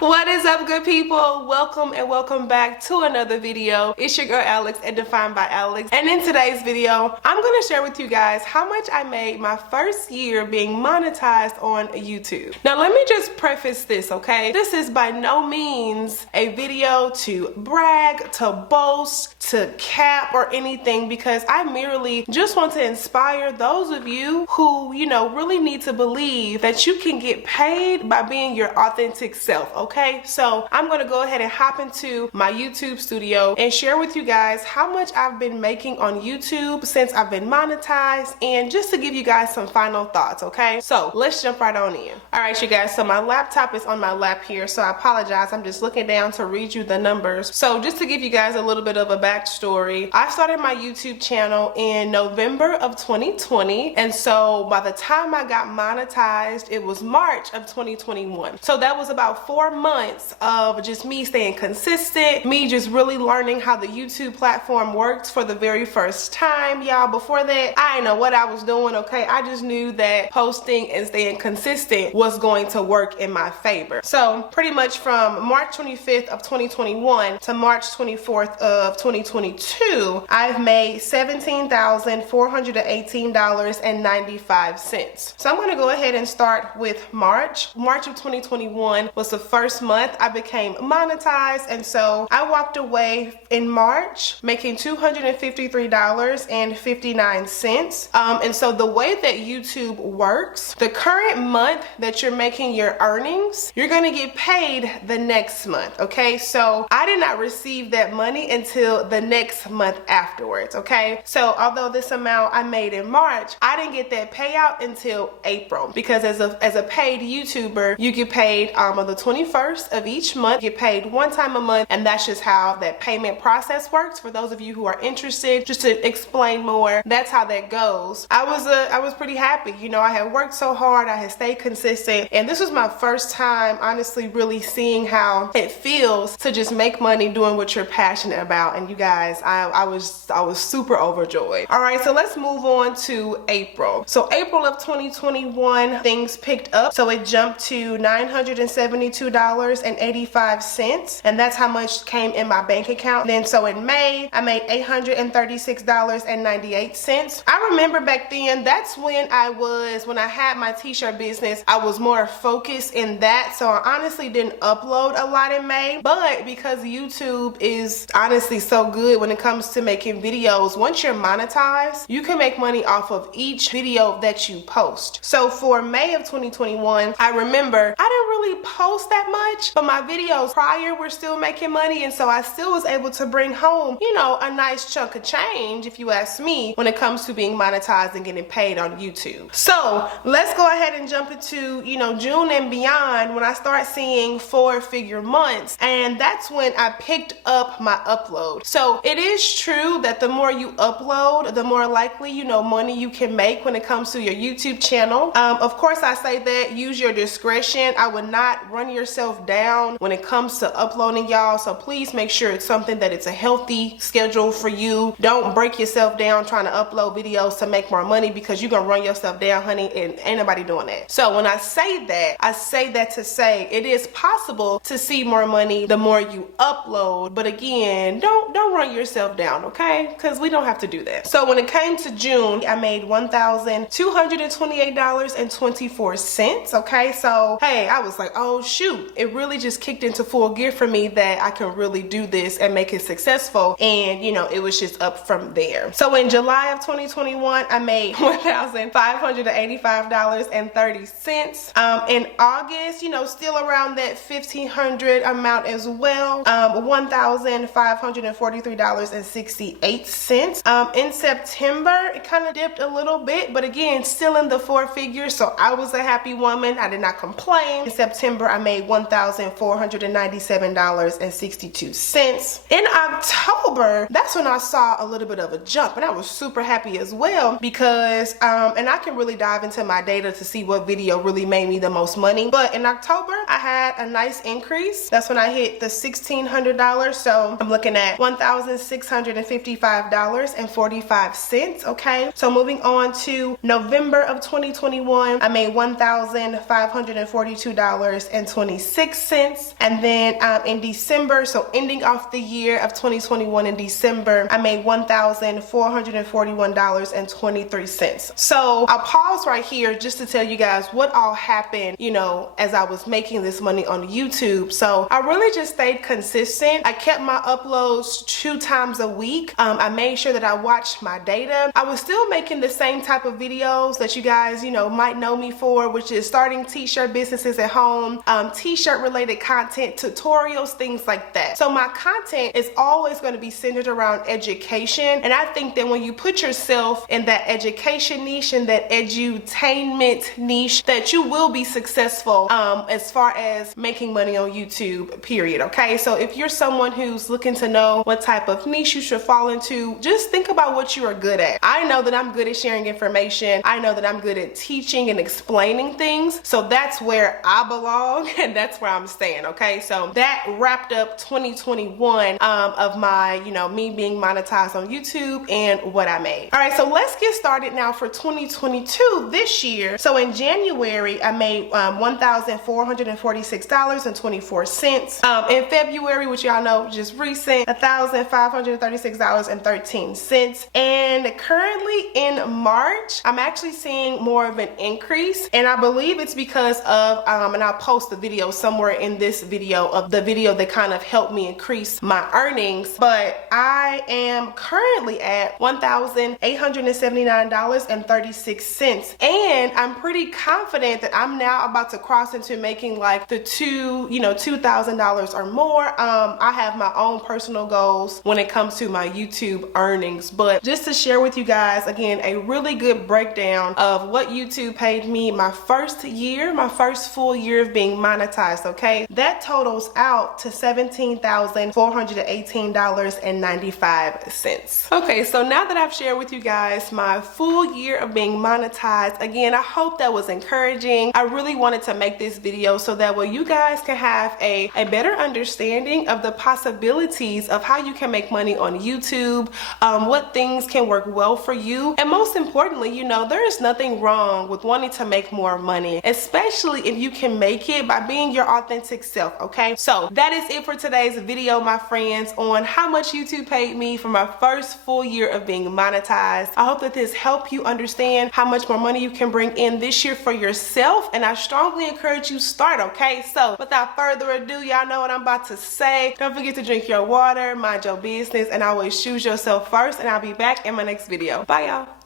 What is up, good people? Welcome and welcome back to another video. It's your girl Alex and Defined by Alex, and in today's video I'm gonna share with you guys how much I made my first year being monetized on YouTube. Now let me just preface this, okay? This is by no means a video to brag, to boast, to cap or anything, because I merely just want to inspire those of you who, really need to believe that you can get paid by being your authentic self, okay? So I'm gonna go ahead and hop into my YouTube studio and share with you guys how much I've been making on YouTube since I've been monetized, and just to give you guys some final thoughts, okay? So let's jump right on in. All right, you guys, so my laptop is on my lap here, so I apologize. I'm just looking down to read you the numbers. So just to give you guys a little bit of a backstory, I started my YouTube channel in November of 2020, and so by the time I got monetized, it was March of 2021. So that was about 4 months of just me staying consistent, me just really learning how the YouTube platform works for the very first time, y'all. Before that, I didn't know what I was doing, okay? I just knew that posting and staying consistent was going to work in my favor. So pretty much from March 25th of 2021 to March 24th of 2022, I've made $17,418.95. So I'm going to go ahead and start with March. March of 2021 was the first month I became monetized, and so I walked away in March making $253.59. And so the way that YouTube works, the current month that you're making your earnings, you're going to get paid the next month, okay? So I did not receive that money until the next month afterwards, okay? So although this amount I made in March, I didn't get that payout until April, because as a paid YouTuber, you get paid on the 21st of each month. You get paid one time a month, and that's just how that payment process works. For those of you who are interested, just to explain more, that's how that goes. I was pretty happy. I had worked so hard, I had stayed consistent, and this was my first time honestly really seeing how it feels to just make money doing what you're passionate about. And you guys, I was super overjoyed. All right, so let's move on to April. So April of 2021, things picked up. So it jumped to $972.85, and that's how much came in my bank account. Then so in May, I made $836.98. I remember back then, that's when I had my t-shirt business, I was more focused in that. So I honestly didn't upload a lot in May, but because YouTube is honestly so good when it comes to making videos, once you're monetized, you can make money off of each video that you post. So for May of 2021, I remember I didn't really post that much, but my videos prior were still making money, and so I still was able to bring home, a nice chunk of change, if you ask me, when it comes to being monetized and getting paid on YouTube. So let's go ahead and jump into, June and beyond, when I start seeing 4-figure months, and that's when I picked up my upload. So it is true that the more you upload, the more likely, money you can make when it comes to your YouTube channel. Of course, I say that use your discretion. I would not run yourself down when it comes to uploading, y'all. So please make sure it's something that it's a healthy schedule for you. Don't break yourself down trying to upload videos to make more money, because you're gonna run yourself down, honey, and ain't nobody doing that. So when I say that to say it is possible to see more money the more you upload, but again, don't run yourself down, okay? Because we don't have to do that. So when it came to June, I made $1,228.24, okay? So hey, I was like, oh shoot, it really just kicked into full gear for me that I can really do this and make it successful, and it was just up from there. So in July of 2021, I made $1,585.30. In August, still around that $1,500 amount as well, $1,543.68. In September, it kind of dipped a little bit, but again, still in the 4 figures, so I was a happy woman. I did not complain. In September, I made $1,497.62. In October, that's when I saw a little bit of a jump, and I was super happy as well, because and I can really dive into my data to see what video really made me the most money. But in October, I had a nice increase. That's when I hit the $1,600. So I'm looking at $1,655.45. Okay, so moving on to November of 2021, I made $1,542.20. $1.26. And then in December, so ending off the year of 2021 in December, I made $1,441.23. So I'll pause right here just to tell you guys what all happened, you know, as I was making this money on YouTube. So I really just stayed consistent. I kept my uploads 2 times a week. I made sure that I watched my data. I was still making the same type of videos that you guys, you know, might know me for, which is starting t-shirt businesses at home, t-shirt related content, tutorials, things like that. So my content is always going to be centered around education. And I think that when you put yourself in that education niche and that edutainment niche, that you will be successful as far as making money on YouTube, period. Okay, so if you're someone who's looking to know what type of niche you should fall into, just think about what you are good at. I know that I'm good at sharing information. I know that I'm good at teaching and explaining things. So that's where I belong and that's where I'm staying. Okay, so that wrapped up 2021 of my, you know, me being monetized on YouTube and what I made. All right, so let's get started now for 2022 this year. So in January, I made $1,446.24. In February, which y'all know just recent, $1,536.13. And currently in March, I'm actually seeing more of an increase, and I believe it's because of and I'll post the video somewhere in this video of the video that kind of helped me increase my earnings, but I am currently at $1,879.36, and I'm pretty confident that I'm now about to cross into making like the $2,000 or more. I have my own personal goals when it comes to my YouTube earnings, but just to share with you guys again a really good breakdown of what YouTube paid me my first year, my first full year of being monetized. Okay, that totals out to $17,418.95. Okay, so now that I've shared with you guys my full year of being monetized, again, I hope that was encouraging. I really wanted to make this video so that way you guys can have a better understanding of the possibilities of how you can make money on YouTube, what things can work well for you, and most importantly, you know, there is nothing wrong with wanting to make more money, especially if you can make it by being your authentic self. Okay, so that is it for today's video, my friends, on how much YouTube paid me for my first full year of being monetized. I hope that this helped you understand how much more money you can bring in this year for yourself, and I strongly encourage you start. Okay, so without further ado, y'all know what I'm about to say. Don't forget to drink your water, mind your business, and always choose yourself first, and I'll be back in my next video. Bye, y'all.